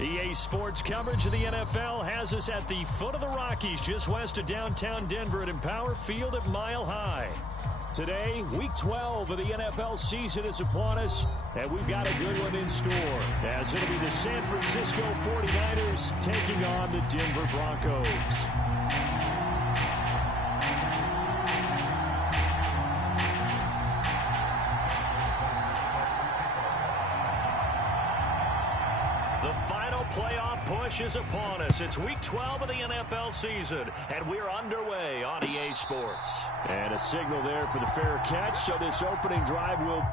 EA Sports coverage of the NFL has us at the foot of the Rockies, just west of downtown Denver at Empower Field at Mile High. Today, Week 12 of the NFL season is upon us, and we've got a good one in store, as it'll be the San Francisco 49ers taking on the Denver Broncos. Playoff push is upon us. It's Week 12 of the NFL season, and we're underway on EA Sports. And a signal there for the fair catch, so this opening drive will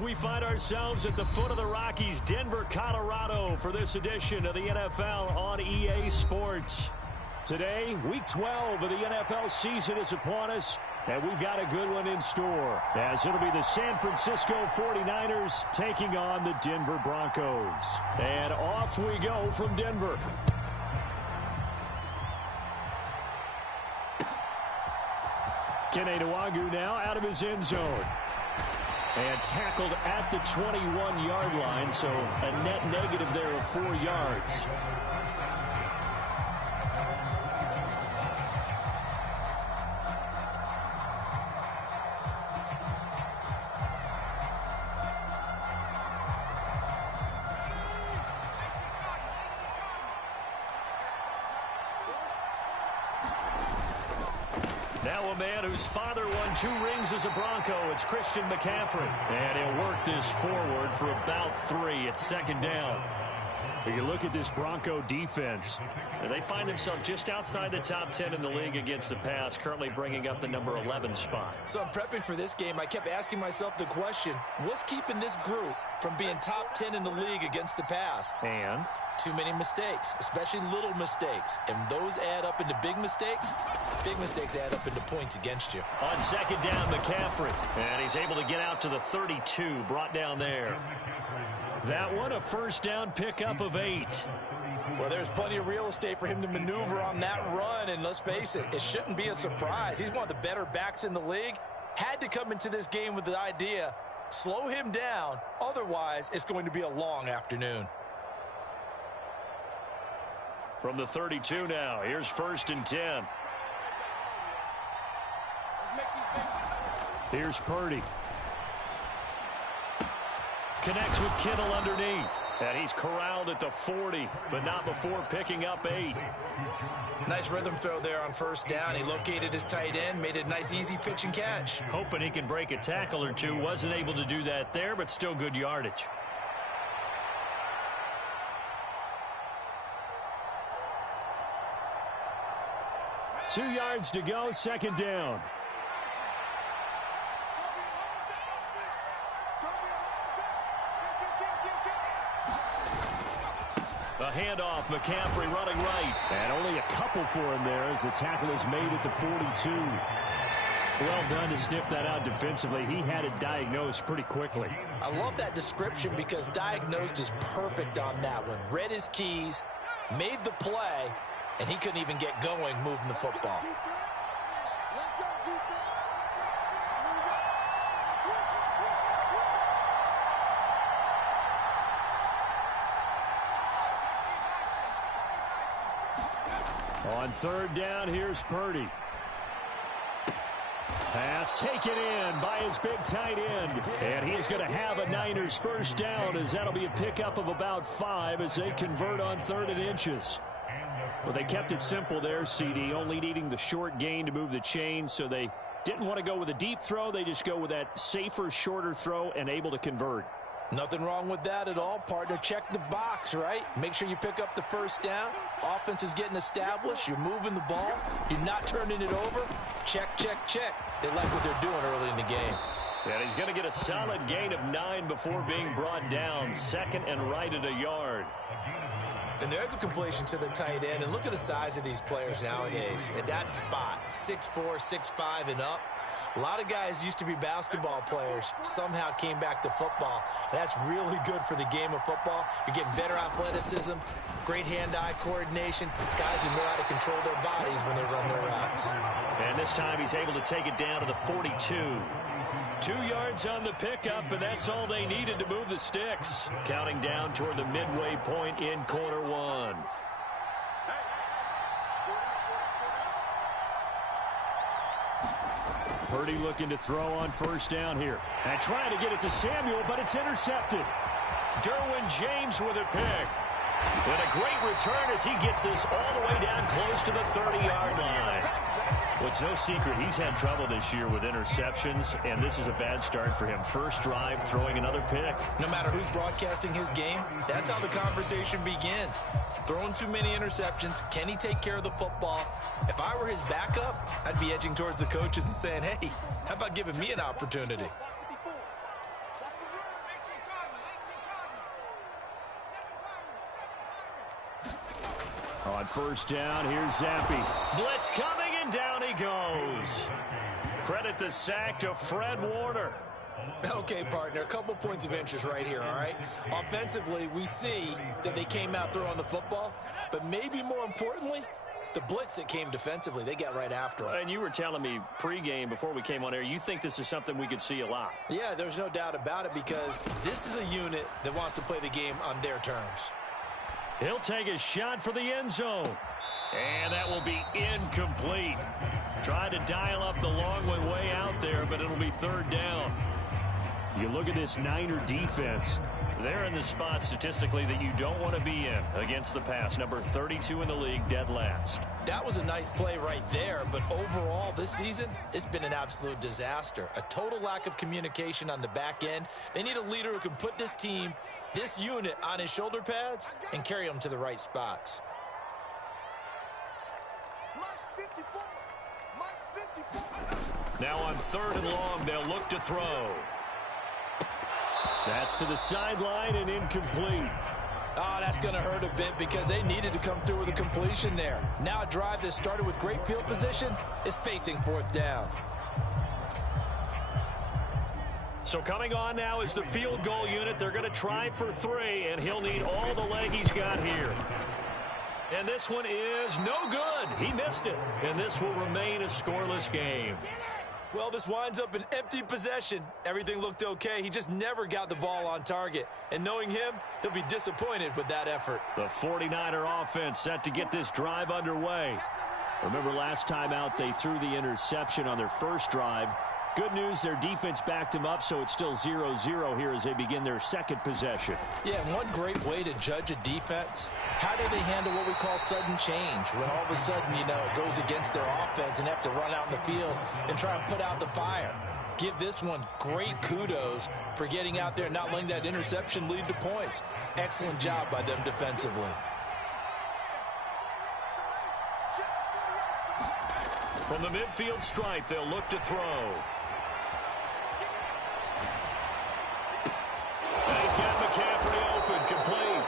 We find ourselves at the foot of the Rockies, Denver, Colorado, for this edition of the NFL on EA Sports. Today, Week 12 of the NFL season is upon us, and we've got a good one in store, as it'll be the San Francisco 49ers taking on the Denver Broncos. And off we go from Denver. Kene Nwangwu now out of his end zone. And tackled at the 21-yard line, so a net negative there of 4 yards. Now a man whose father won 2 rings as a Bronco, it's Christian McCaffrey. And he'll work this forward for about 3 at second down. When you look at this Bronco defense, they find themselves just outside the top 10 in the league against the pass, currently bringing up the number 11 spot. So I'm prepping for this game. I kept asking myself the question, what's keeping this group from being top 10 in the league against the pass? And too many mistakes, especially little mistakes. And those add up into big mistakes. Big mistakes add up into points against you. On second down, McCaffrey. And he's able to get out to the 32, brought down there. That one, a first down pickup of 8. Well, there's plenty of real estate for him to maneuver on that run. And let's face it, it shouldn't be a surprise. He's one of the better backs in the league. Had to come into this game with the idea, slow him down. Otherwise, it's going to be a long afternoon. From the 32 now, here's first and 10. Here's Purdy. Connects with Kittle underneath. And he's corralled at the 40, but not before picking up 8. Nice rhythm throw there on first down. He located his tight end, made it a nice easy pitch and catch. Hoping he can break a tackle or two. Wasn't able to do that there, but still good yardage. Two yards to go, second down. A handoff, McCaffrey running right. And only a couple for him there as the tackle is made at the 42. Well done to sniff that out defensively. He had it diagnosed pretty quickly. I love that description because diagnosed is perfect on that one. Read his keys, made the play, and he couldn't even get going moving the football. On third down, here's Purdy. Pass taken in by his big tight end. And he's going to have a Niners first down as that'll be a pickup of about 5 as they convert on 3rd and inches. Well, they kept it simple there, CD, only needing the short gain to move the chain, so they didn't want to go with a deep throw. They just go with that safer, shorter throw and able to convert. Nothing wrong with that at all, partner. Check the box, right? Make sure you pick up the first down. Offense is getting established. You're moving the ball. You're not turning it over. Check, check, check. They like what they're doing early in the game. And he's going to get a solid gain of 9 before being brought down. Second and right at a yard. And there's a completion to the tight end. And look at the size of these players nowadays. At that spot, 6'4", 6'5", and up. A lot of guys used to be basketball players, somehow came back to football. And that's really good for the game of football. You're getting better athleticism, great hand-eye coordination, guys who know how to control their bodies when they run their routes. And this time he's able to take it down to the 42. 2 yards on the pickup, and that's all they needed to move the sticks. Counting down toward the midway point in quarter 1. Purdy looking to throw on first down here. And trying to get it to Samuel, but it's intercepted. Derwin James with a pick. And a great return as he gets this all the way down close to the 30-yard line. Well, it's no secret he's had trouble this year with interceptions, and this is a bad start for him. First drive, throwing another pick. No matter who's broadcasting his game, that's how the conversation begins. Throwing too many interceptions, can he take care of the football? If I were his backup, I'd be edging towards the coaches and saying, hey, how about giving me an opportunity? On first down, here's Zappi. Blitz coming, and down he goes. Credit the sack to Fred Warner. Okay, partner, a couple points of interest right here, all right? Offensively, we see that they came out throwing the football, but maybe more importantly, the blitz that came defensively, they got right after him. And you were telling me pregame before we came on air, you think this is something we could see a lot. Yeah, there's no doubt about it because this is a unit that wants to play the game on their terms. He'll take a shot for the end zone. And that will be incomplete. Tried to dial up the long way out there, but it'll be third down. You look at this Niner defense. They're in the spot statistically that you don't want to be in against the pass. Number 32 in the league, dead last. That was a nice play right there, but overall this season, it's been an absolute disaster. A total lack of communication on the back end. They need a leader who can put this team, this unit, on his shoulder pads and carry them to the right spots. Now on third and long, they'll look to throw. That's to the sideline and incomplete. Oh, that's going to hurt a bit because they needed to come through with a completion there. Now a drive that started with great field position is facing fourth down. So coming on now is the field goal unit. They're going to try for 3, and he'll need all the leg he's got here. And this one is no good. He missed it. And this will remain a scoreless game. Well, this winds up an empty possession. Everything looked okay. He just never got the ball on target. And knowing him, he'll be disappointed with that effort. The 49er offense set to get this drive underway. Remember last time out, they threw the interception on their first drive. Good news, their defense backed them up, so it's still 0-0 here as they begin their second possession. Yeah, and one great way to judge a defense, how do they handle what we call sudden change? When all of a sudden, you know, it goes against their offense and have to run out in the field and try and put out the fire. Give this one great kudos for getting out there and not letting that interception lead to points. Excellent job by them defensively. From the midfield stripe, they'll look to throw. And he's got McCaffrey open, complete.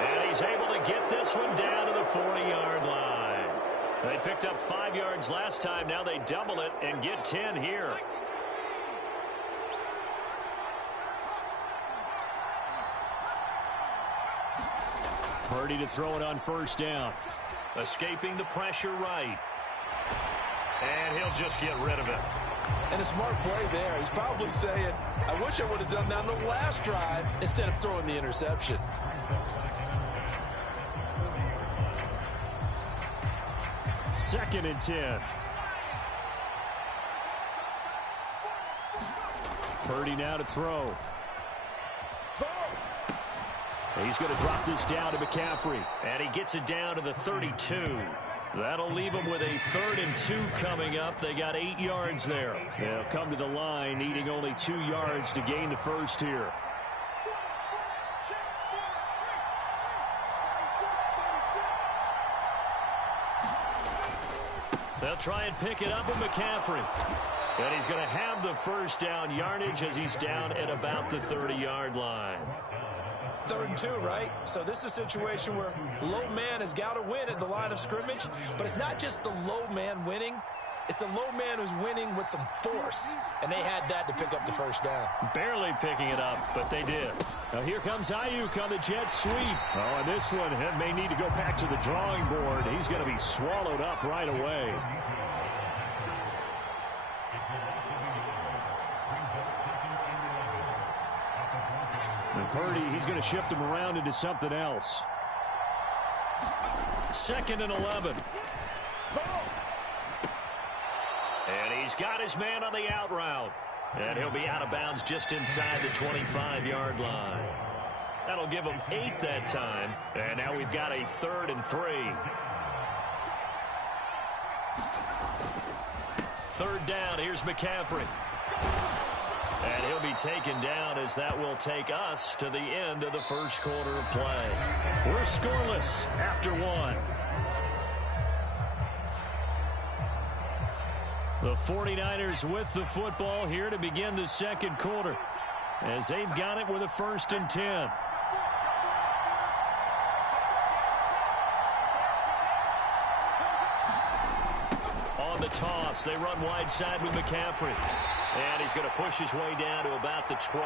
And he's able to get this one down to the 40-yard line. They picked up 5 yards last time. Now they double it and get 10 here. Purdy to throw it on first down. Escaping the pressure right. And he'll just get rid of it. And a smart play there. He's probably saying, I wish I would have done that on the last drive instead of throwing the interception. Second and 10. Purdy now to throw. He's going to drop this down to McCaffrey. And he gets it down to the 32. That'll leave them with a 3rd and 2 coming up. They got 8 yards there. They'll come to the line, needing only 2 yards to gain the first here. They'll try and pick it up with McCaffrey. And he's going to have the first down yardage as he's down at about the 30-yard line. 3rd and 2, right? So this is a situation where low man has got to win at the line of scrimmage, but it's not just the low man winning. It's the low man who's winning with some force, and they had that to pick up the first down. Barely picking it up, but they did. Now here comes Ayuk on the jet sweep. Oh, and this one may need to go back to the drawing board. He's going to be swallowed up right away. And Purdy, he's going to shift him around into something else. 2nd and 11. And he's got his man on the out route. And he'll be out of bounds just inside the 25-yard line. That'll give him 8 that time. And now we've got a 3rd and 3. 3rd down, here's McCaffrey. And he'll be taken down as that will take us to the end of the first quarter of play. We're scoreless after 1. The 49ers with the football here to begin the second quarter as they've got it with a 1st and 10. the toss. They run wide side with McCaffrey. And he's going to push his way down to about the 12.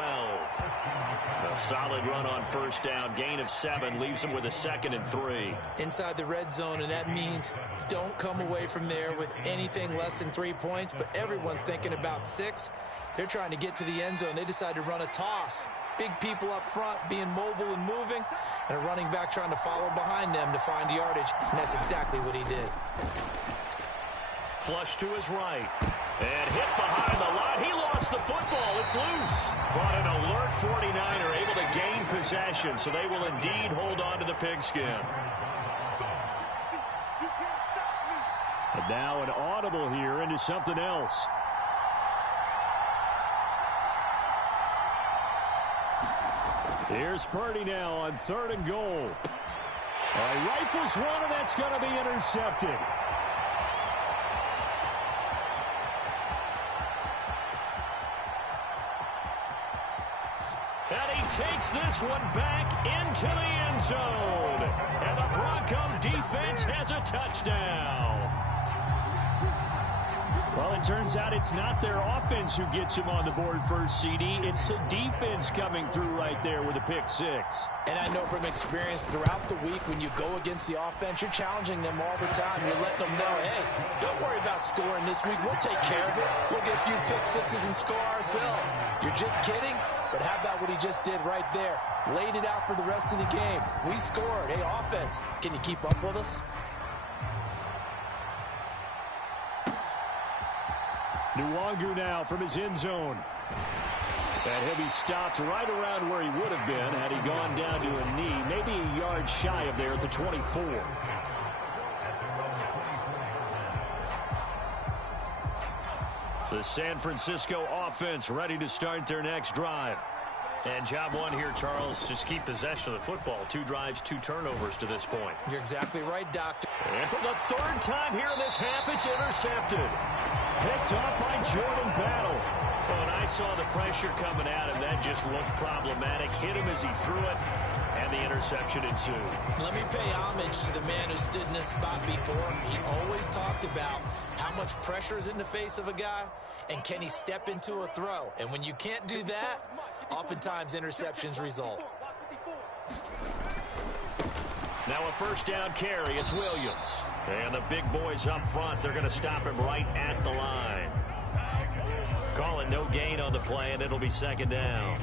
A solid run on first down. Gain of 7 leaves him with a 2nd and 3. Inside the red zone, and that means don't come away from there with anything less than 3 points. But everyone's thinking about 6. They're trying to get to the end zone. They decide to run a toss. Big people up front being mobile and moving, and a running back trying to follow behind them to find yardage. And that's exactly what he did. Flush to his right. And hit behind the line. He lost the football. It's loose. But an alert 49er able to gain possession, so they will indeed hold on to the pigskin. And now an audible here into something else. Here's Purdy now on 3rd and goal. He rifles one, and that's going to be intercepted. And he takes this one back into the end zone. And the Bronco defense has a touchdown. Well, it turns out it's not their offense who gets him on the board first, CD. It's the defense coming through right there with a pick 6. And I know from experience throughout the week when you go against the offense, you're challenging them all the time. You're letting them know, hey, don't worry about scoring this week. We'll take care of it. We'll get a few pick 6s and score ourselves. You're just kidding? But how about what he just did right there? Laid it out for the rest of the game. We scored. Hey, offense, can you keep up with us? Nwangu now from his end zone. And he'll be stopped right around where he would have been had he gone down to a knee, maybe a yard shy of there at the 24. The San Francisco offense ready to start their next drive. And job one here, Charles, just keep possession of the football. 2 drives, 2 turnovers to this point. You're exactly right, Doctor. And for the 3rd time here in this half, it's intercepted. Picked up by Jordan Battle. Oh, and I saw the pressure coming at him. That just looked problematic. Hit him as he threw it, and the interception ensued. Let me pay homage to the man who stood in this spot before. He always talked about how much pressure is in the face of a guy, and can he step into a throw. And when you can't do that, oftentimes interceptions result. Now a first down carry. It's Williams. And the big boys up front, they're going to stop him right at the line. Calling no gain on the play, and it'll be 2nd down.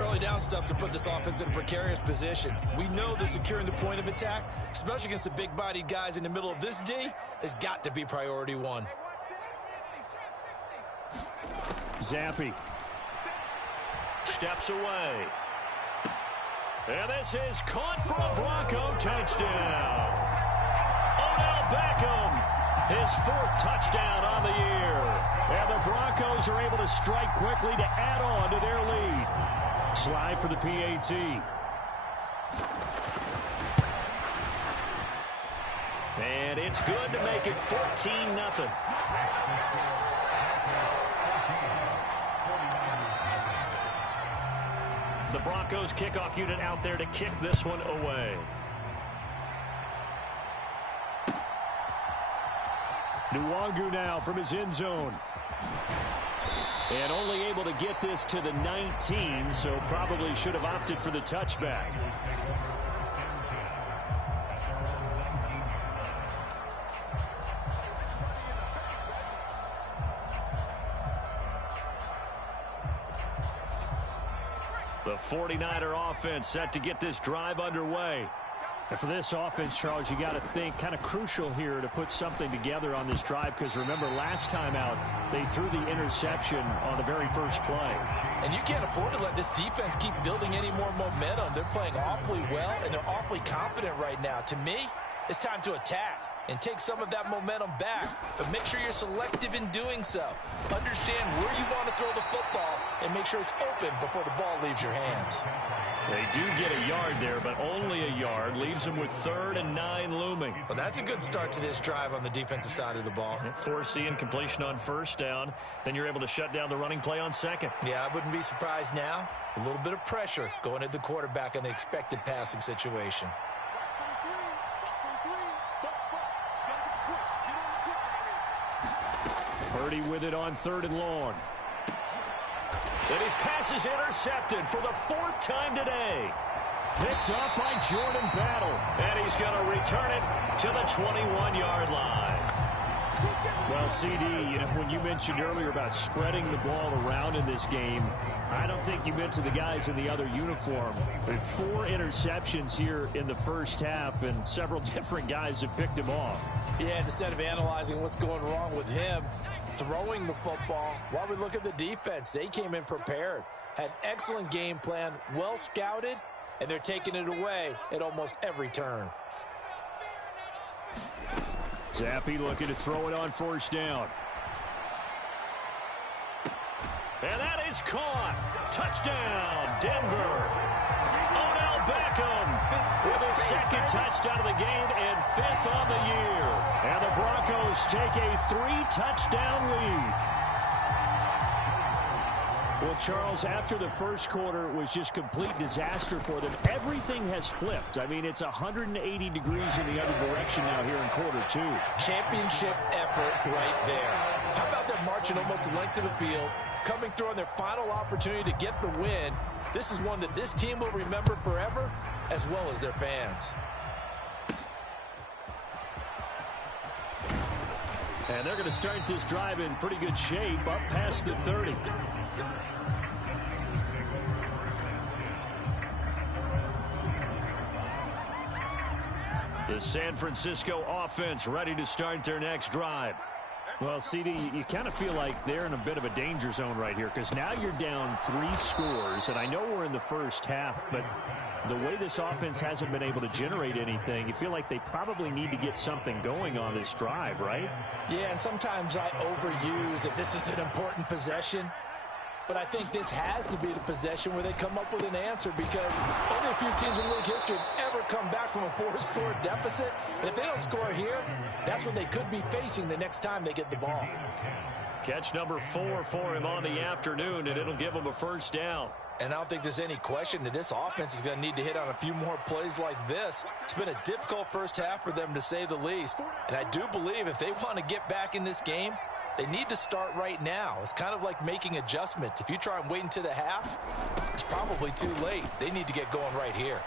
Early down stuff to put this offense in a precarious position. We know that securing the point of attack, especially against the big-bodied guys in the middle of this D, has got to be priority 1. Zappi steps away. And this is caught for a Bronco touchdown. Odell Beckham, his 4th touchdown on the year. And the Broncos are able to strike quickly to add on to their lead. Slide for the PAT. And it's good to make it 14-0. The Broncos kickoff unit out there to kick this one away. Nwangu now from his end zone. And only able to get this to the 19, so probably should have opted for the touchback. The 49er offense set to get this drive underway. And for this offense, Charles, you got to think kind of crucial here to put something together on this drive, because remember last time out they threw the interception on the very first play. And you can't afford to let this defense keep building any more momentum. They're playing awfully well, and they're awfully confident right now. To me, it's time to attack and take some of that momentum back, but make sure you're selective in doing so. Understand where you want to throw the football and make sure it's open before the ball leaves your hands. They do get a yard there, but only a yard. Leaves them with 3rd and 9 looming. Well, that's a good start to this drive on the defensive side of the ball. Foreseeing completion on first down, then you're able to shut down the running play on 2nd. Yeah, I wouldn't be surprised now. A little bit of pressure going at the quarterback in the expected passing situation. Purdy with it on 3rd and long. And his pass is intercepted for the 4th time today. Picked up by Jordan Battle. And he's going to return it to the 21-yard line. Well, CD, when you mentioned earlier about spreading the ball around in this game, I don't think you meant to the guys in the other uniform. But 4 interceptions here in the first half, and several different guys have picked him off. Yeah, instead of analyzing what's going wrong with him, throwing the football, while we look at the defense, they came in prepared, had excellent game plan, well scouted, and they're taking it away at almost every turn. Zappe looking to throw it on 1st down. And that is caught. Touchdown, Denver. Odell Beckham with his 2nd touchdown of the game and 5th on the year. And the Broncos take a 3-touchdown lead. Well, Charles, after the first quarter was just complete disaster for them, everything has flipped. I mean, it's 180 degrees in the other direction now here in quarter 2. Championship effort right there. How about them marching almost the length of the field, coming through on their final opportunity to get the win? This is one that this team will remember forever, as well as their fans. And they're going to start this drive in pretty good shape, up past the 30. The San Francisco offense ready to start their next drive. Well, CD, you kind of feel like they're in a bit of a danger zone right here because now you're down 3 scores, and I know we're in the first half, but the way this offense hasn't been able to generate anything, you feel like they probably need to get something going on this drive, right? Yeah, and sometimes I overuse if this is an important possession. But I think this has to be the possession where they come up with an answer because only a few teams in league history have ever come back from a 4-score deficit. And if they don't score here, that's what they could be facing the next time they get the ball. Catch number 4 for him on the afternoon, and it'll give him a 1st down. And I don't think there's any question that this offense is going to need to hit on a few more plays like this. It's been a difficult first half for them, to say the least. And I do believe if they want to get back in this game, they need to start right now. It's kind of like making adjustments. If you try and wait until the half, it's probably too late. They need to get going right here.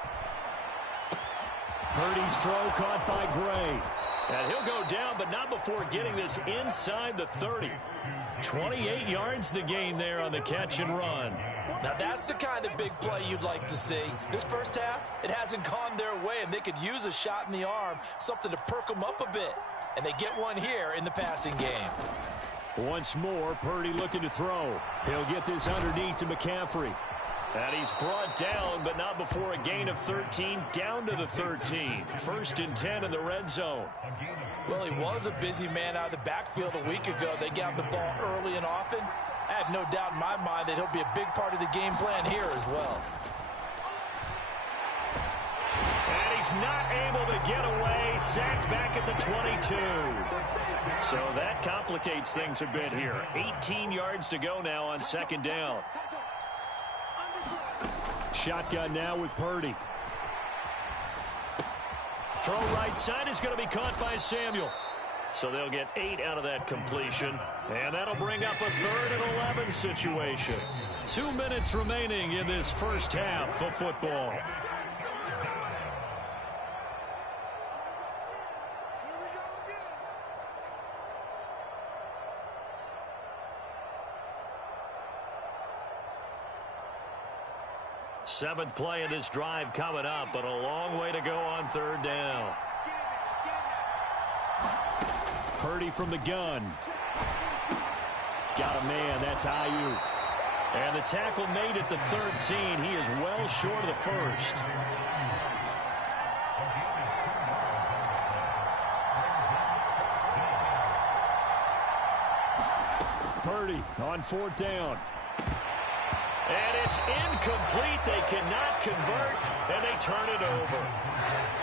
Purdy's throw caught by Gray. And he'll go down, but not before getting this inside the 30. 28 yards the gain there on the catch and run. Now that's the kind of big play you'd like to see. This first half, it hasn't gone their way, and they could use a shot in the arm, something to perk them up a bit. And they get one here in the passing game. Once more, Purdy looking to throw. He'll get this underneath to McCaffrey. And he's brought down, but not before a gain of 13, down to the 13. 1st and 10 in the red zone. Well, he was a busy man out of the backfield a week ago. They got the ball early and often. I have no doubt in my mind that he'll be a big part of the game plan here as well. And he's not able to get away. Sacked back at the 22. So that complicates things a bit here. 18 yards to go now on 2nd down. Shotgun now with Purdy. Throw right side is going to be caught by Samuel. So they'll get 8 out of that completion. And that'll bring up a 3rd and 11 situation. 2 minutes remaining in this first half of football. Seventh play of this drive coming up, but a long way to go on 3rd down. Purdy from the gun. Got a man, that's Ayuk. And the tackle made at the 13. He is well short of the 1st. Purdy on 4th down. And it's incomplete. They cannot convert, and they turn it over.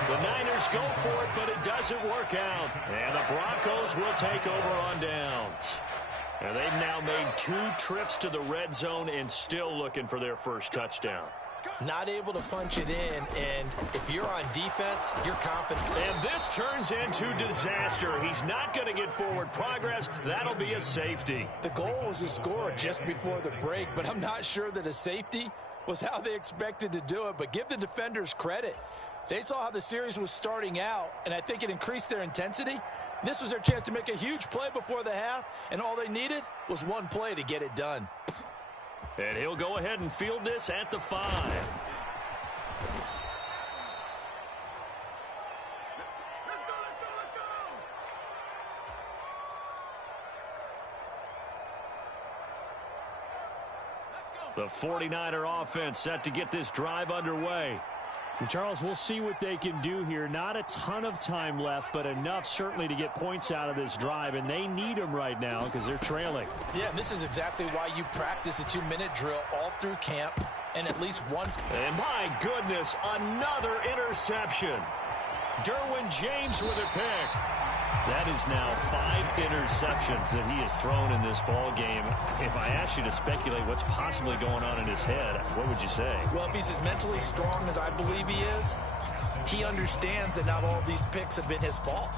The Niners go for it, but it doesn't work out. And the Broncos will take over on downs. And they've now made 2 trips to the red zone and still looking for their first touchdown. not able to punch it in, and if you're on defense, you're confident. And this turns into disaster. He's not going to get forward progress. That'll be a safety. The goal was to score just before the break, but I'm not sure that a safety was how they expected to do it, but give the defenders credit. They saw how the series was starting out, and I think it increased their intensity. This was their chance to make a huge play before the half, and all they needed was one play to get it done. And he'll go ahead and field this at the 5. The 49er offense set to get this drive underway. And Charles, we'll see what they can do here. Not a ton of time left, but enough certainly to get points out of this drive, and they need them right now because they're trailing. Yeah, and this is exactly why you practice a 2-minute drill all through camp, and at least one. And my goodness, another interception. Derwin James with a pick. That is now 5 interceptions that he has thrown in this ball game. If I asked you to speculate what's possibly going on in his head, what would you say? Well, if he's as mentally strong as I believe he is, he understands that not all of these picks have been his fault.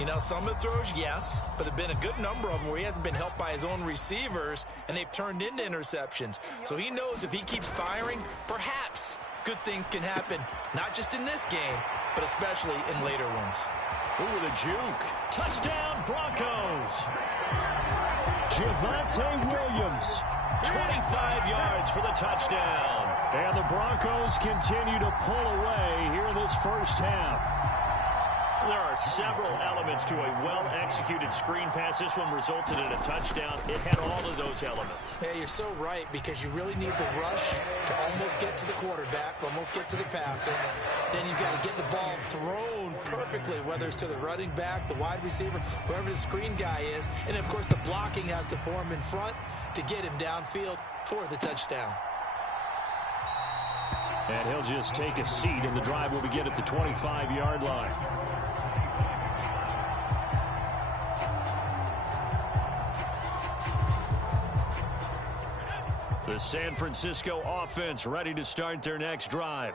You know, some of the throws, yes, but there have been a good number of them where he hasn't been helped by his own receivers, and they've turned into interceptions. So he knows if he keeps firing, perhaps good things can happen, not just in this game, but especially in later ones. Ooh, with a juke. Touchdown, Broncos. Javonte Williams, 25 yards for the touchdown. And the Broncos continue to pull away here in this first half. There are several elements to a well-executed screen pass. This one resulted in a touchdown. It had all of those elements. Yeah, you're so right, because you really need the rush to almost get to the quarterback, almost get to the passer. Then you've got to get the ball thrown perfectly, whether it's to the running back, the wide receiver, whoever the screen guy is. And, of course, the blocking has to form in front to get him downfield for the touchdown. And he'll just take a seat, and the drive will begin at the 25-yard line. The San Francisco offense ready to start their next drive.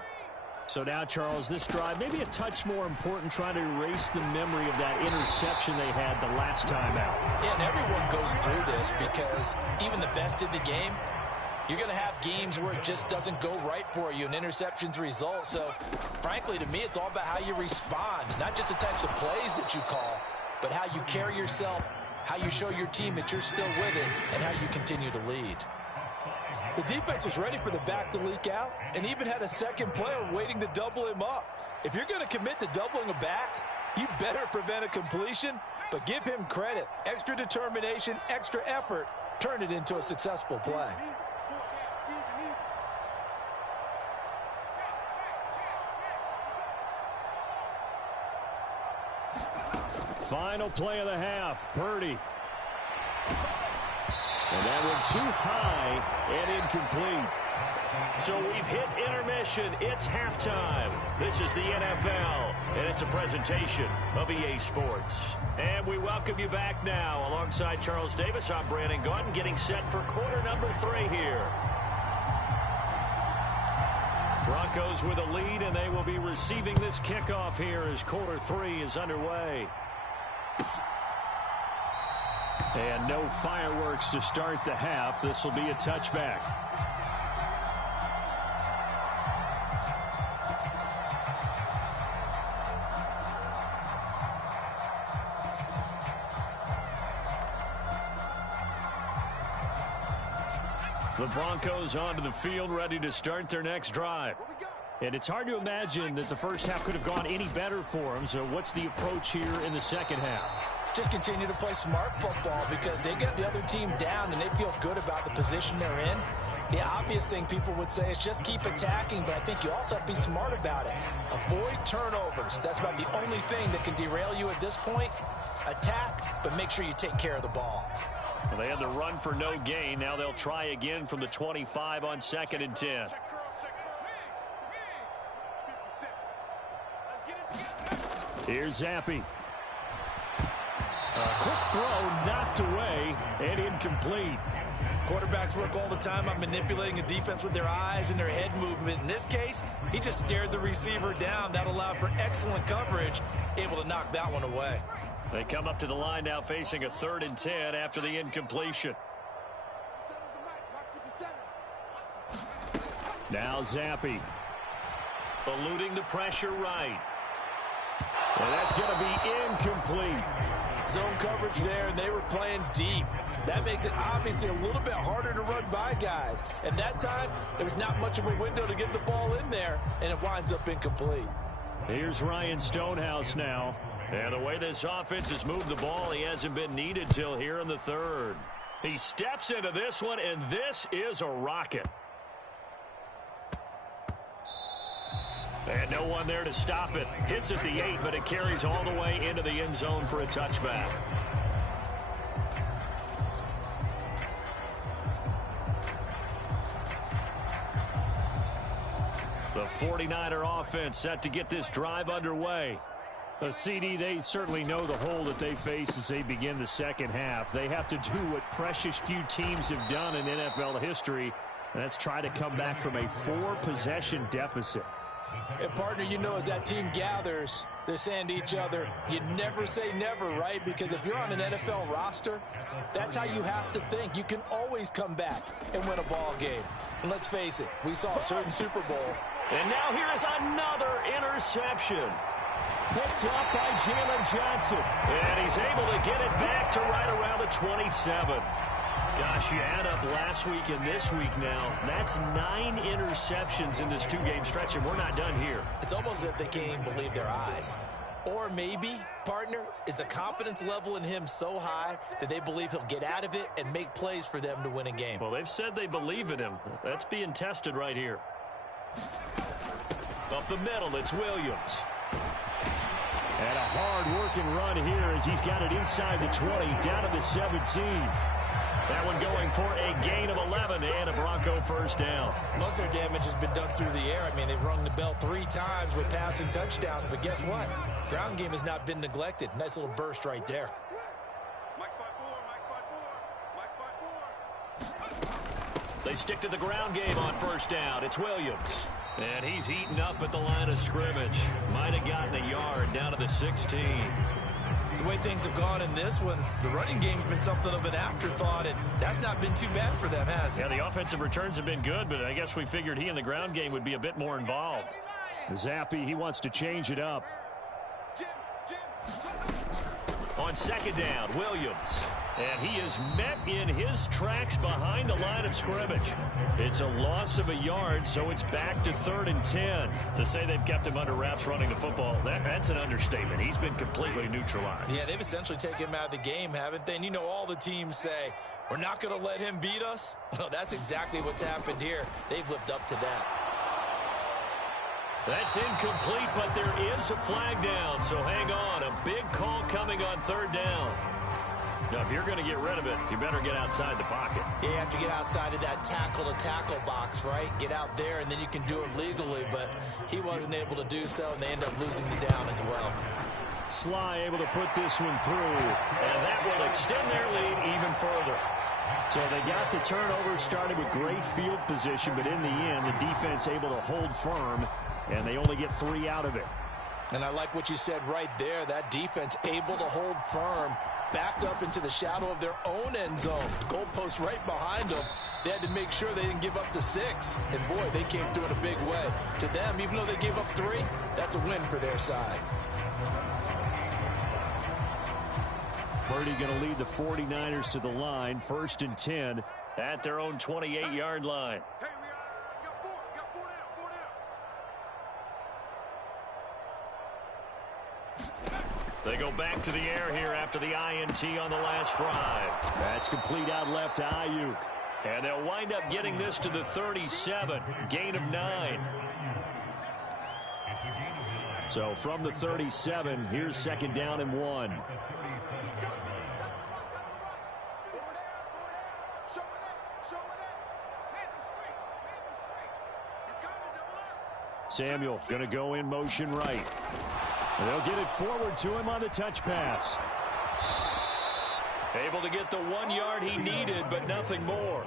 So now, Charles, this drive maybe a touch more important, trying to erase the memory of that interception they had the last time out. Yeah, and everyone goes through this, because even the best in the game, you're going to have games where it just doesn't go right for you, and interceptions result. So, frankly, to me, it's all about how you respond, not just the types of plays that you call, but how you carry yourself, how you show your team that you're still with it, and how you continue to lead. The defense was ready for the back to leak out, and even had a second player waiting to double him up. If you're going to commit to doubling a back, you better prevent a completion, but give him credit. Extra determination, extra effort, turn it into a successful play. Final play of the half, Purdy. And that one too high and incomplete. So we've hit intermission. It's halftime. This is the NFL, and it's a presentation of EA Sports. And we welcome you back now. Alongside Charles Davis, I'm Brandon Gaudin, getting set for quarter number 3 here. Broncos with a lead, and they will be receiving this kickoff here as quarter 3 is underway. And no fireworks to start the half. This will be a touchback. The Broncos onto the field, ready to start their next drive. And it's hard to imagine that the first half could have gone any better for them. So what's the approach here in the second half? Just continue to play smart football, because they get the other team down and they feel good about the position they're in. The obvious thing people would say is just keep attacking, but I think you also have to be smart about it. Avoid turnovers. That's about the only thing that can derail you at this point. Attack, but make sure you take care of the ball. Well, they had the run for no gain. Now they'll try again from the 25 on 2nd and 10. Here's Zappe. A quick throw knocked away, And incomplete. Quarterbacks work all the time on manipulating a defense with their eyes and their head movement. In this case, he just stared the receiver down. That allowed for excellent coverage, able to knock that one away. They come up to the line now facing a 3rd and 10 after the incompletion. Now Zappe. Eluding the pressure right. And that's going to be incomplete. Zone coverage there, and they were playing deep. That makes it obviously a little bit harder to run by guys. And that time, there was not much of a window to get the ball in there, and it winds up incomplete. Here's Ryan Stonehouse now. And the way this offense has moved the ball, he hasn't been needed till here in the 3rd. He steps into this one, and this is a rocket. And no one there to stop it. Hits at the 8, but it carries all the way into the end zone for a touchback. The 49er offense set to get this drive underway. CD, they certainly know the hole that they face as they begin the second half. They have to do what precious few teams have done in NFL history, and that's try to come back from a 4-possession deficit. And, partner, you know, as that team gathers, they're saying to each other, you never say never, right? Because if you're on an NFL roster, that's how you have to think. You can always come back and win a ball game. And let's face it, we saw a certain Super Bowl. And now here is another interception. Picked up by Jalen Johnson. And he's able to get it back to right around the 27. Gosh, you add up last week and this week now. That's 9 interceptions in this 2-game stretch, and we're not done here. It's almost as if they can't even believe their eyes. Or maybe, partner, is the confidence level in him so high that they believe he'll get out of it and make plays for them to win a game. Well, they've said they believe in him. That's being tested right here. Up the middle, it's Williams. And a hard-working run here as he's got it inside the 20, down to the 17. That one going for a gain of 11 and a Bronco first down. Most of their damage has been done through the air. I mean, they've rung the bell 3 times with passing touchdowns, but guess what? Ground game has not been neglected. Nice little burst right there. They stick to the ground game on first down. It's Williams. And he's eaten up at the line of scrimmage. Might have gotten a yard down to the 16. The way things have gone in this one, the running game's been something of an afterthought, and that's not been too bad for them, has it? Yeah, the offensive returns have been good, but I guess we figured he in the ground game would be a bit more involved. Zappe, he wants to change it up. On second down, Williams. And he is met in his tracks behind the line of scrimmage. It's a loss of a yard, so it's back to 3rd and 10. To say they've kept him under wraps running the football, that's an understatement. He's been completely neutralized. Yeah, they've essentially taken him out of the game, haven't they? And you know all the teams say, we're not going to let him beat us. Well, that's exactly what's happened here. They've lived up to that. That's incomplete, but there is a flag down, so hang on. A big call coming on 3rd down. Now, if you're going to get rid of it, you better get outside the pocket. Yeah, you have to get outside of that tackle-to-tackle box, right? Get out there, and then you can do it legally, but he wasn't able to do so, and they end up losing the down as well. Sly able to put this one through. And that will extend their lead even further. So they got the turnover, started with great field position, but in the end, the defense able to hold firm, and they only get 3 out of it. And I like what you said right there. That defense able to hold firm, backed up into the shadow of their own end zone. The goalpost right behind them. They had to make sure they didn't give up the 6. And, boy, they came through in a big way. To them, even though they gave up 3, that's a win for their side. Purdy going to lead the 49ers to the line. 1st and 10 at their own 28-yard line. They go back to the air here after the INT on the last drive. That's complete out left to Ayuk. And they'll wind up getting this to the 37. Gain of 9. So from the 37, here's 2nd down and 1. Samuel going to go in motion right. They'll get it forward to him on the touch pass. Able to get the 1 yard he needed, but nothing more.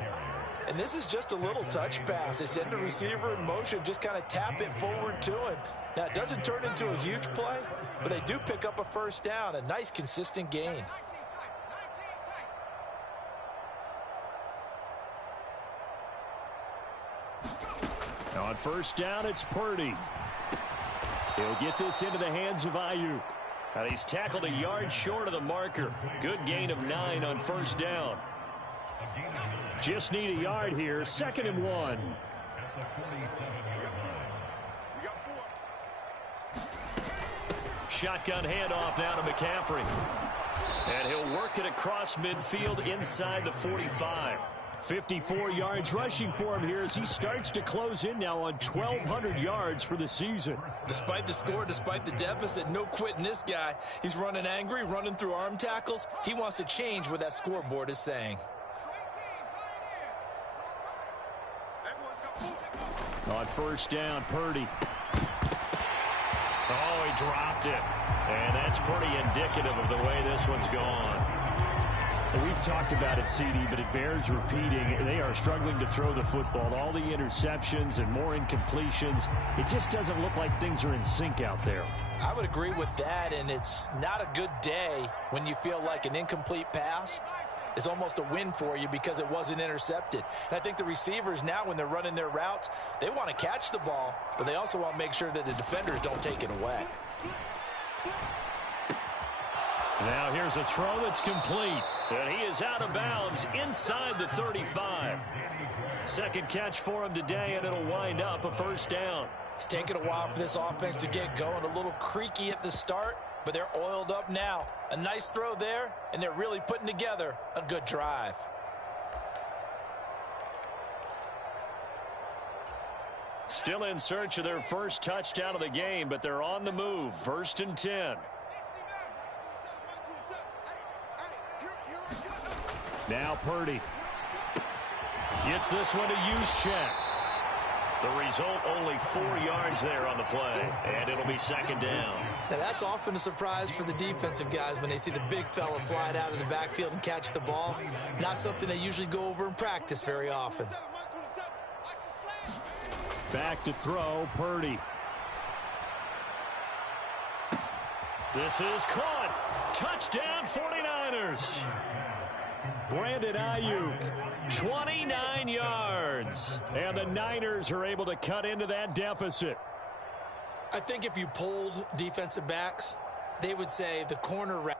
And this is just a little touch pass. They send the receiver in motion, just kind of tap it forward to him. Now, it doesn't turn into a huge play, but they do pick up a first down, a nice, consistent gain. On first down, it's Purdy. He'll get this into the hands of Ayuk. Now, he's tackled a yard short of the marker. Good gain of 9 on first down. Just need a yard here. 2nd and 1. Shotgun handoff now to McCaffrey. And he'll work it across midfield inside the 45. 54 yards rushing for him here as he starts to close in now on 1,200 yards for the season. Despite the score, despite the deficit, no quitting this guy. He's running angry, running through arm tackles. He wants to change what that scoreboard is saying. On first down, Purdy. Oh, he dropped it. And that's pretty indicative of the way this one's gone. We've talked about it, CD, but it bears repeating. They are struggling to throw the football. All the interceptions and more incompletions. It just doesn't look like things are in sync out there. I would agree with that, and it's not a good day when you feel like an incomplete pass is almost a win for you because it wasn't intercepted. And I think the receivers now, when they're running their routes, they want to catch the ball, but they also want to make sure that the defenders don't take it away. Now here's a throw that's complete. And he is out of bounds inside the 35. Second catch for him today, and it'll wind up a first down. It's taken a while for this offense to get going. A little creaky at the start, but they're oiled up now. A nice throw there, and they're really putting together a good drive. Still in search of their first touchdown of the game, but they're on the move. 1st and 10. Now Purdy gets this one to Juszczyk. The result, only 4 yards there on the play, and it'll be 2nd down. Now that's often a surprise for the defensive guys when they see the big fella slide out of the backfield and catch the ball. Not something they usually go over in practice very often. Back to throw, Purdy. This is caught. Touchdown, 49ers. Brandon Ayuk, 29 yards. And the Niners are able to cut into that deficit. I think if you polled defensive backs, they would say the corner route.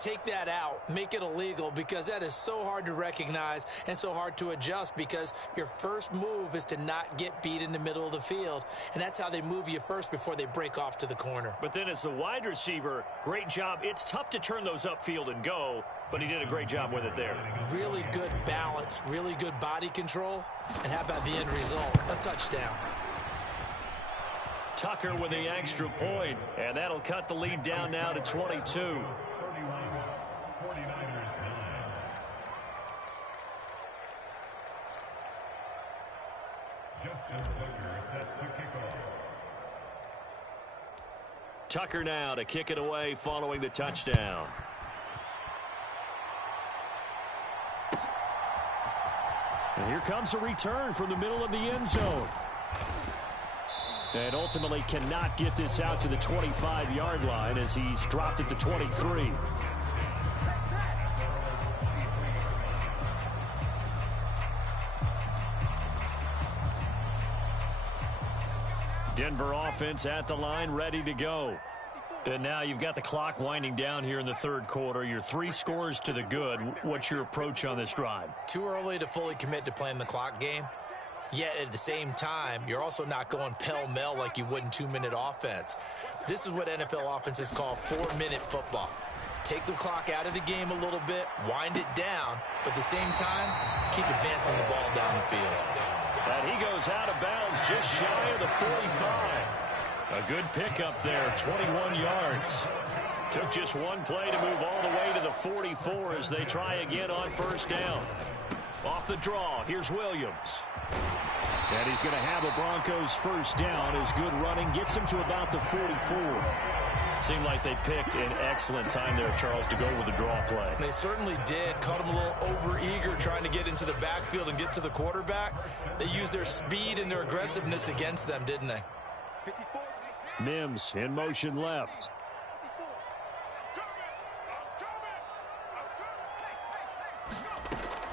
Take that out, make it illegal, because that is so hard to recognize and so hard to adjust, because your first move is to not get beat in the middle of the field, and that's how they move you first before they break off to the corner. But then as the wide receiver, great job. It's tough to turn those upfield and go, but he did a great job with it there. Really good balance, really good body control, and how about the end result? A touchdown. Tucker with the extra point, and that'll cut the lead down now to 22. Tucker now to kick it away following the touchdown. And here comes a return from the middle of the end zone. And ultimately cannot get this out to the 25-yard line as he's dropped it to 23. Denver offense at the line, ready to go. And now you've got the clock winding down here in the third quarter. You're 3 scores to the good. What's your approach on this drive? Too early to fully commit to playing the clock game. Yet at the same time, you're also not going pell-mell like you would in 2-minute offense. This is what NFL offenses call 4-minute football. Take the clock out of the game a little bit, wind it down, but at the same time, keep advancing the ball down the field. And he goes out of bounds just shy of the 45. A good pickup there, 21 yards. Took just one play to move all the way to the 44 as they try again on first down. Off the draw, here's Williams. And he's going to have a Broncos first down. His good running gets him to about the 44. Seemed like they picked an excellent time there, Charles, to go with the draw play. They certainly did. Caught him a little over-eager trying to get into the backfield and get to the quarterback. They used their speed and their aggressiveness against them, didn't they? Mims in motion left.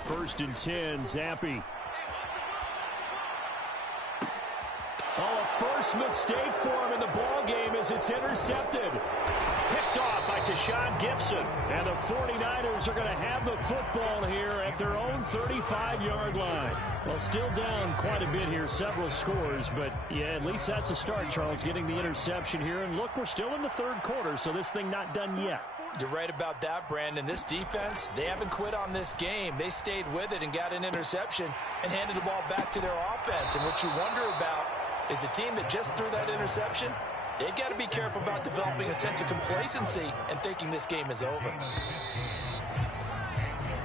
First and 10, Zampi. Oh, a first mistake for him in the ball game as it's intercepted. Picked off by Tashawn Gibson. And the 49ers are going to have the football here at their own 35-yard line. Well, still down quite a bit here, several scores. But, yeah, at least that's a start, Charles, getting the interception here. And, look, we're still in the third quarter, so this thing not done yet. You're right about that, Brandon. This defense, they haven't quit on this game. They stayed with it and got an interception and handed the ball back to their offense. And what you wonder about is a team that just threw that interception, they've got to be careful about developing a sense of complacency and thinking this game is over.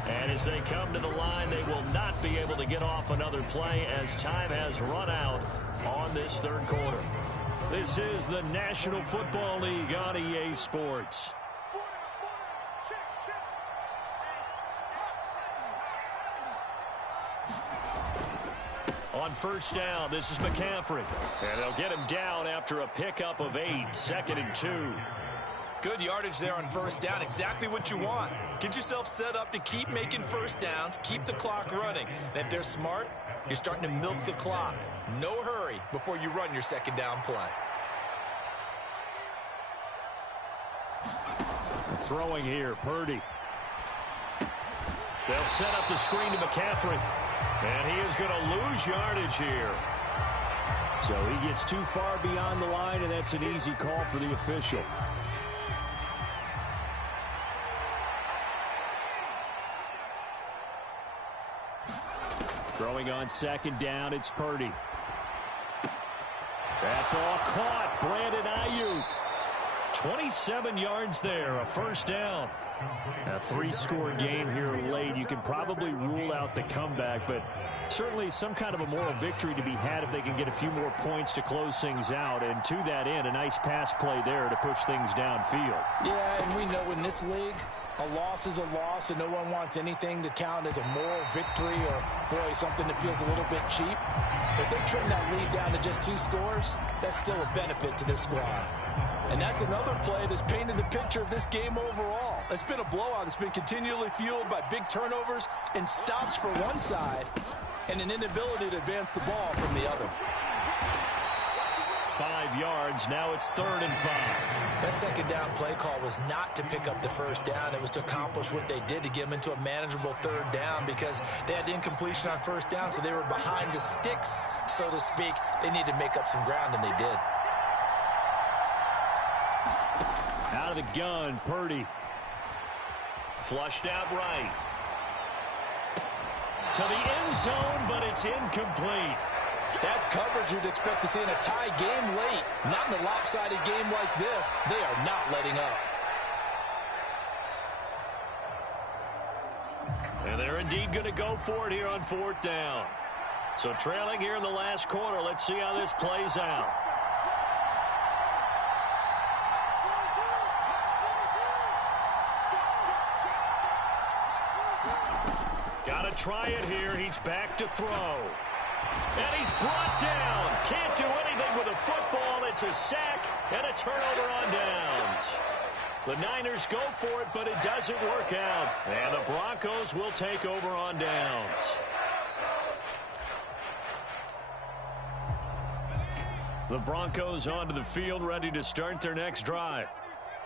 And as they come to the line, they will not be able to get off another play as time has run out on this third quarter. This is the National Football League on EA Sports. On first down, this is McCaffrey. And they'll get him down after a pickup of 8, 2nd and 2. Good yardage there on first down, exactly what you want. Get yourself set up to keep making first downs, keep the clock running. And if they're smart, you're starting to milk the clock. No hurry before you run your second down play. Throwing here, Purdy. They'll set up the screen to McCaffrey. And he is going to lose yardage here. So he gets too far beyond the line, and that's an easy call for the official. Throwing on second down, it's Purdy. That ball caught. Brandon Ayuk. 27 yards there, a first down. A 3-score game here late. You can probably rule out the comeback, but certainly some kind of a moral victory to be had if they can get a few more points to close things out. And to that end, a nice pass play there to push things downfield. Yeah, and we know in this league, a loss is a loss, and no one wants anything to count as a moral victory or, boy, something that feels a little bit cheap. If they trim that lead down to just 2 scores, that's still a benefit to this squad. And that's another play that's painted the picture of this game overall. It's been a blowout. It's been continually fueled by big turnovers and stops for one side and an inability to advance the ball from the other. 5 yards. Now it's 3rd and 5. That second down play call was not to pick up the first down. It was to accomplish what they did to get them into a manageable 3rd down because they had incompletion on first down, so they were behind the sticks, so to speak. They needed to make up some ground, and they did. Out of the gun, Purdy. Flushed out right. To the end zone, but it's incomplete. That's coverage you'd expect to see in a tie game late. Not in a lopsided game like this. They are not letting up. And they're indeed going to go for it here on 4th down. So trailing here in the last quarter. Let's see how this plays out. Got to try it here. He's back to throw. And he's brought down. Can't do anything with a football. It's a sack and a turnover on downs. The Niners go for it, but it doesn't work out. And the Broncos will take over on downs. The Broncos onto the field, ready to start their next drive.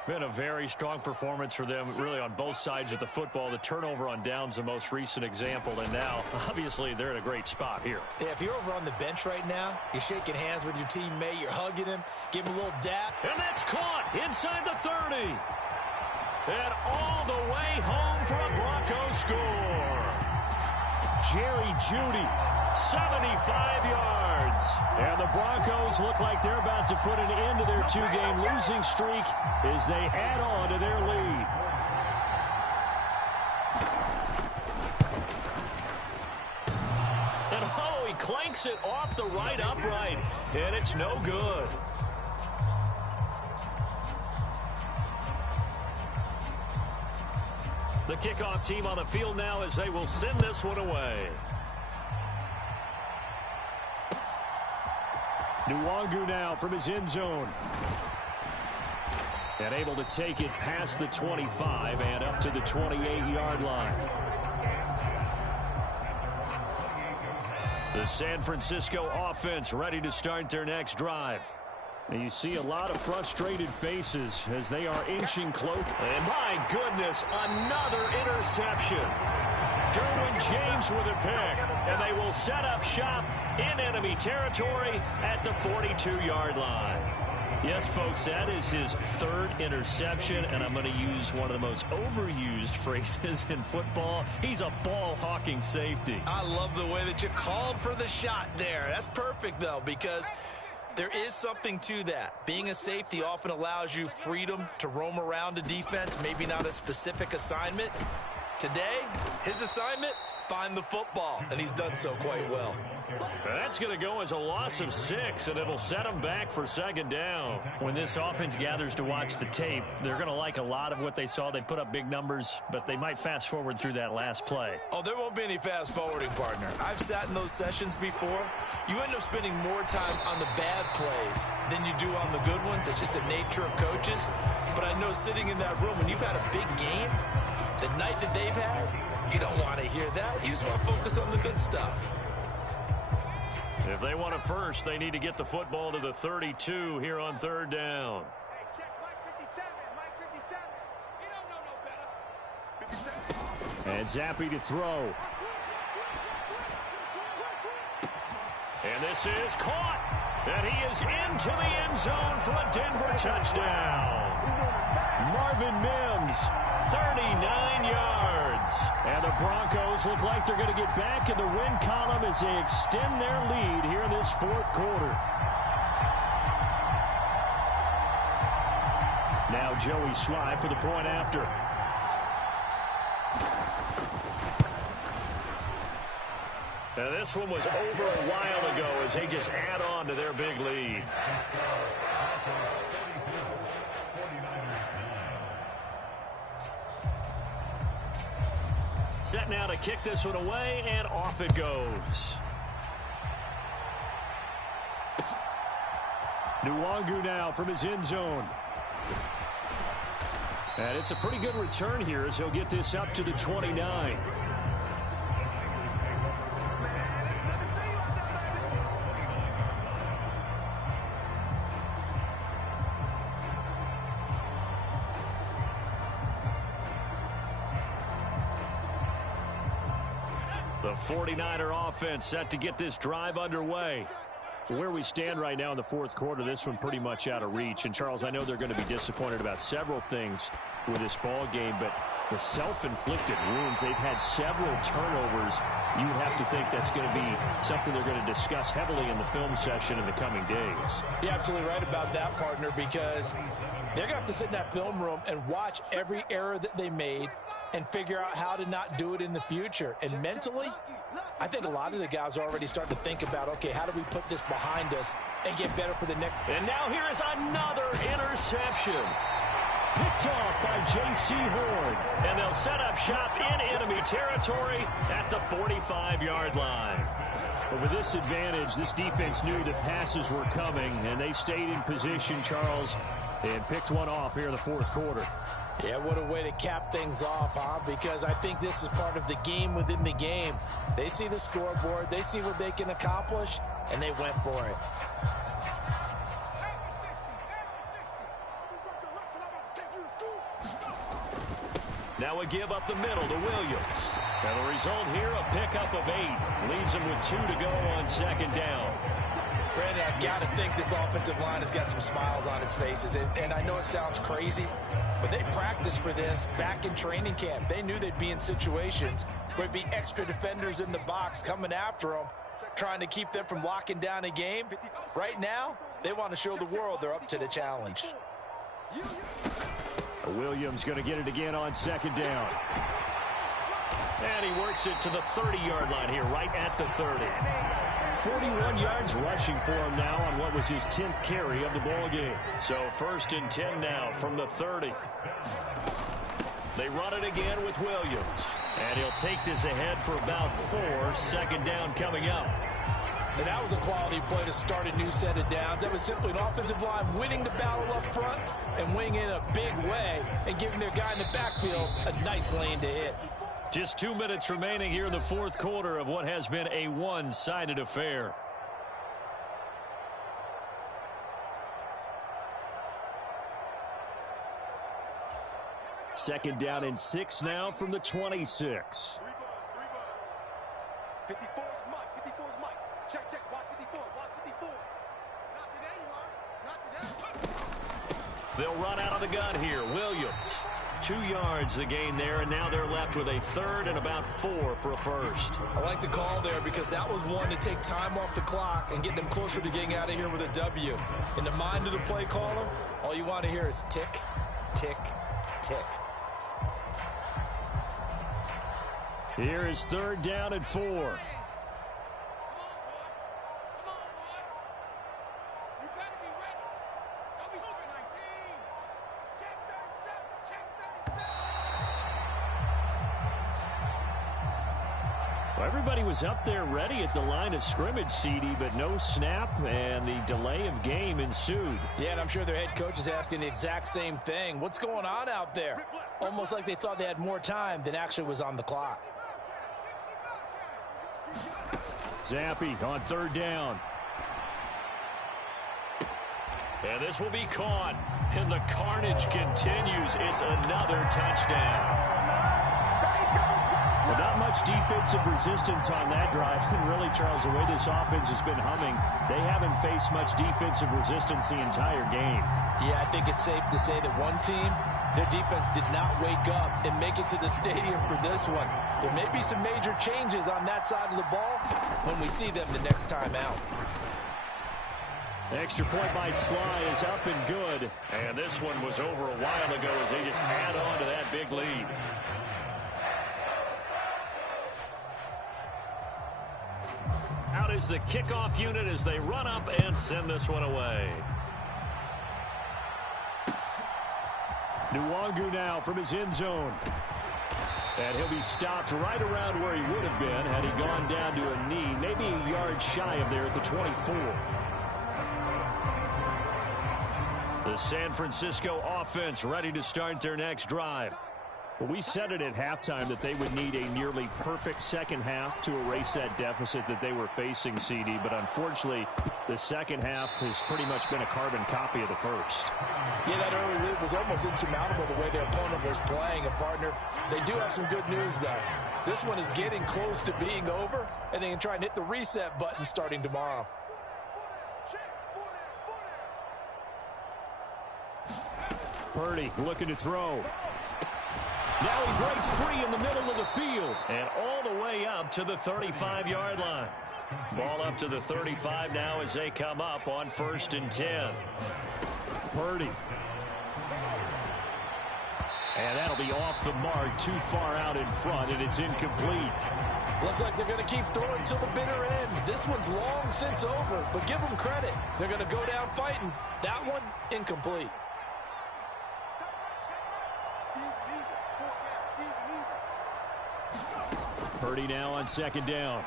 Been a very strong performance for them, really, on both sides of the football. The turnover on downs, the most recent example, and now, obviously, they're in a great spot here. Yeah, if you're over on the bench right now, you're shaking hands with your teammate, you're hugging him, give him a little dap. And that's caught inside the 30. And all the way home for a Broncos score. Jerry Jeudy, 75 yards. And the Broncos look like they're about to put an end to their two-game losing streak as they add on to their lead. And oh, he clanks it off the right upright, and it's no good. The kickoff team on the field now as they will send this one away. Nwangu now from his end zone. And able to take it past the 25 and up to the 28-yard line. The San Francisco offense ready to start their next drive. And you see a lot of frustrated faces as they are inching close. And my goodness, another interception. Derwin James with a pick. And they will set up shop in enemy territory at the 42-yard line. Yes, folks, that is his third interception, and I'm going to use one of the most overused phrases in football. He's a ball-hawking safety. I love the way that you called for the shot there. That's perfect, though, because there is something to that. Being a safety often allows you freedom to roam around a defense, maybe not a specific assignment. Today, his assignment, find the football, and he's done so quite well. That's going to go as a loss of 6, and it'll set them back for second down. When this offense gathers to watch the tape, they're going to like a lot of what they saw. They put up big numbers, but they might fast forward through that last play. Oh, there won't be any fast forwarding, partner. I've sat in those sessions before. You end up spending more time on the bad plays than you do on the good ones. It's just the nature of coaches. But I know sitting in that room, when you've had a big game, the night that they've had, you don't want to hear that. You just want to focus on the good stuff. If they want it first, they need to get the football to the 32 here on third down. Hey, check Mike 57. Mike 57. You don't know no better. And Zappe to throw. And this is caught. And he is into the end zone for a Denver touchdown. Marvin Mims, 39 yards. And the Broncos look like they're going to get back in the win column as they extend their lead here in this fourth quarter. Now Joey Slye for the point after. Now this one was over a while ago as they just add on to their big lead. Set now to kick this one away, and off it goes. Nwangu now from his end zone. And it's a pretty good return here as he'll get this up to the 29. The 49er offense set to get this drive underway. Where we stand right now in the fourth quarter, this one pretty much out of reach. And, Charles, I know they're going to be disappointed about several things with this ball game, but the self-inflicted wounds, they've had several turnovers. You would have to think that's going to be something they're going to discuss heavily in the film session in the coming days. You're absolutely right about that, partner, because they're going to have to sit in that film room and watch every error that they made and figure out how to not do it in the future. And mentally, I think a lot of the guys are already starting to think about, okay, how do we put this behind us and get better for the next. And now here is another interception. Picked off by J.C. Horn. And they'll set up shop in enemy territory at the 45-yard line. But with this advantage, this defense knew that passes were coming, and they stayed in position, Charles, and picked one off here in the fourth quarter. Yeah, what a way to cap things off, huh? Because I think this is part of the game within the game. They see the scoreboard, they see what they can accomplish, and they went for it. Now a give up the middle to Williams. And the result here, a pickup of 8. Leaves him with 2 to go on second down. Brandon, I've got to think this offensive line has got some smiles on its faces. And I know it sounds crazy, but they practiced for this back in training camp. They knew they'd be in situations where there'd be extra defenders in the box coming after them, trying to keep them from locking down a game. Right now, they want to show the world they're up to the challenge. Williams going to get it again on second down. And he works it to the 30-yard line here, right at the 30. 41 yards rushing for him now on what was his 10th carry of the ball game. So 1st and 10 now from the 30. They run it again with Williams. And he'll take this ahead for about 4. Second down coming up. And that was a quality play to start a new set of downs. That was simply an offensive line winning the battle up front and winning in a big way and giving their guy in the backfield a nice lane to hit. Just 2 minutes remaining here in the 4th quarter of what has been a one-sided affair. Second down and 6 now from the 26. 54 is Mike. 54 is Mike. Check, check. Watch 54. Watch 54. Not today, you are. Not today. They'll run out of the gun here. Williams. 2 yards the gain there, and now they're left with a 3rd and about 4 for a first. I like the call there because that was one to take time off the clock and get them closer to getting out of here with a W. In the mind of the play caller, all you want to hear is tick, tick, tick. Here is 3rd down and 4. Everybody was up there ready at the line of scrimmage, CD, but no snap, and the delay of game ensued. Yeah, and I'm sure their head coach is asking the exact same thing. What's going on out there? Almost like they thought they had more time than actually was on the clock. Zappi on 3rd down. And this will be caught, and the carnage continues. It's another touchdown. Well, not much defensive resistance on that drive. And really, Charles, the way this offense has been humming, they haven't faced much defensive resistance the entire game. Yeah, I think it's safe to say that one team, their defense did not wake up and make it to the stadium for this one. There may be some major changes on that side of the ball when we see them the next time out. Extra point by Sly is up and good. And this one was over a while ago as they just add on to that big lead. Out is the kickoff unit as they run up and send this one away. Nwangu now from his end zone. And he'll be stopped right around where he would have been had he gone down to a knee, maybe a yard shy of there at the 24. The San Francisco offense ready to start their next drive. Well, we said it at halftime that they would need a nearly perfect second half to erase that deficit that they were facing, CD. But unfortunately, the second half has pretty much been a carbon copy of the first. Yeah, that early lead was almost insurmountable the way their opponent was playing. And, partner, they do have some good news, though. This one is getting close to being over, and they can try and hit the reset button starting tomorrow. Purdy looking to throw. Now he breaks free in the middle of the field and all the way up to the 35-yard line. Ball up to the 35 now as they come up on 1st and 10. Purdy. And that'll be off the mark, too far out in front, and it's incomplete. Looks like they're going to keep throwing till the bitter end. This one's long since over, but give them credit. They're going to go down fighting. That one, incomplete. Purdy now on 2nd down.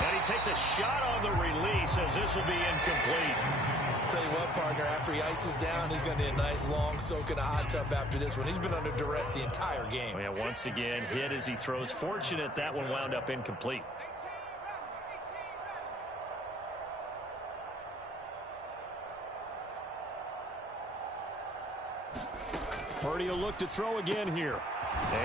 And he takes a shot on the release as this will be incomplete. Tell you what, partner, after he ices down, he's going to need a nice long soak in a hot tub after this one. He's been under duress the entire game. Oh, yeah, once again, hit as he throws. Fortunate that one wound up incomplete. Purdy will look to throw again here.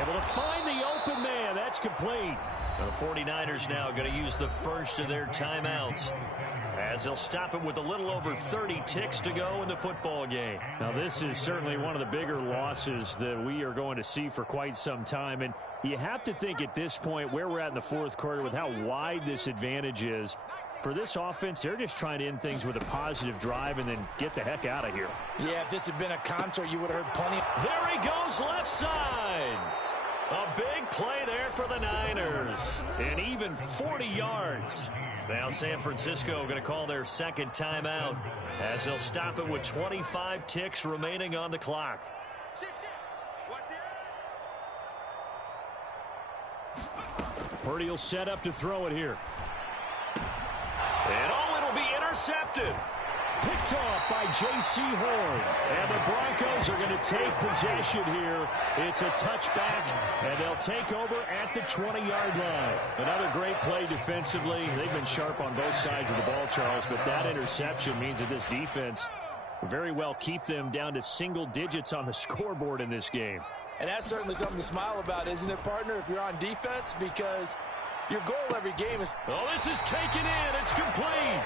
Able to find the open man. That's complete. The 49ers now going to use the first of their timeouts, as they'll stop it with a little over 30 ticks to go in the football game. Now, this is certainly one of the bigger losses that we are going to see for quite some time. And you have to think at this point where we're at in the fourth quarter with how wide this advantage is. For this offense, they're just trying to end things with a positive drive and then get the heck out of here. Yeah, if this had been a concert, you would have heard plenty. There he goes, left side. A big play there for the Niners. And even 40 yards. Now San Francisco going to call their second timeout, as they'll stop it with 25 ticks remaining on the clock. Purdy will set up to throw it here. And it'll be intercepted. Picked off by J.C. Horn. And the Broncos are going to take possession here. It's a touchback, and they'll take over at the 20-yard line. Another great play defensively. They've been sharp on both sides of the ball, Charles, but that interception means that this defense very well keep them down to single digits on the scoreboard in this game. And that's certainly something to smile about, isn't it, partner, if you're on defense? Because your goal every game is... Oh, this is taken in. It's complete.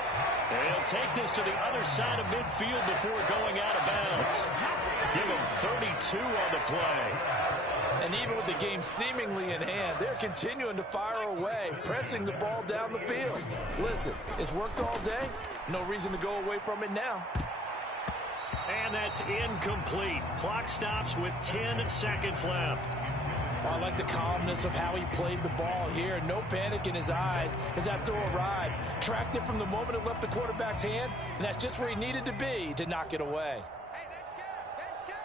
And he'll take this to the other side of midfield before going out of bounds. Give him 32 on the play. And even with the game seemingly in hand, they're continuing to fire away, pressing the ball down the field. Listen, it's worked all day. No reason to go away from it now. And that's incomplete. Clock stops with 10 seconds left. I like the calmness of how he played the ball here. No panic in his eyes as that throw arrived. Tracked it from the moment it left the quarterback's hand, and that's just where he needed to be to knock it away. Hey, they're scared. They're scared.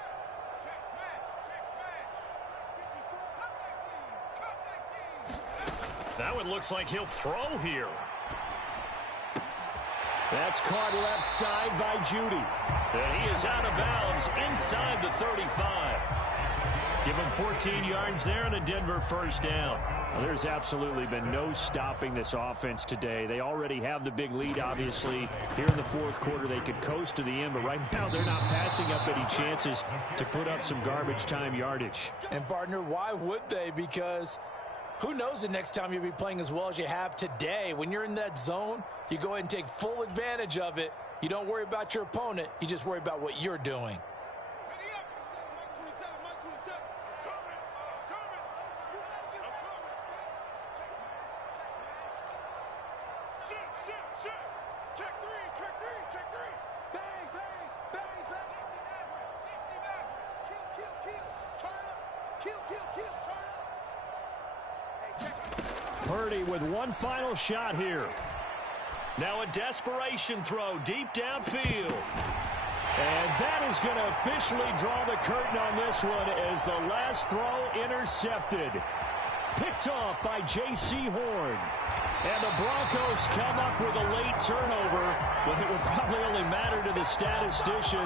Check smash. Check smash. 54. Cut 19. That one looks like he'll throw here. That's caught left side by Judy. And he is out of bounds inside the 35. Give him 14 yards there and a Denver first down. Well, there's absolutely been no stopping this offense today. They already have the big lead, obviously. Here in the fourth quarter, they could coast to the end, but right now they're not passing up any chances to put up some garbage time yardage. And, partner, why would they? Because who knows the next time you'll be playing as well as you have today. When you're in that zone, you go ahead and take full advantage of it. You don't worry about your opponent. You just worry about what you're doing. Purdy with one final shot here. Now a desperation throw deep downfield. And that is going to officially draw the curtain on this one as the last throw intercepted. Picked off by J.C. Horn. And the Broncos come up with a late turnover, but it would probably only matter to the statistician.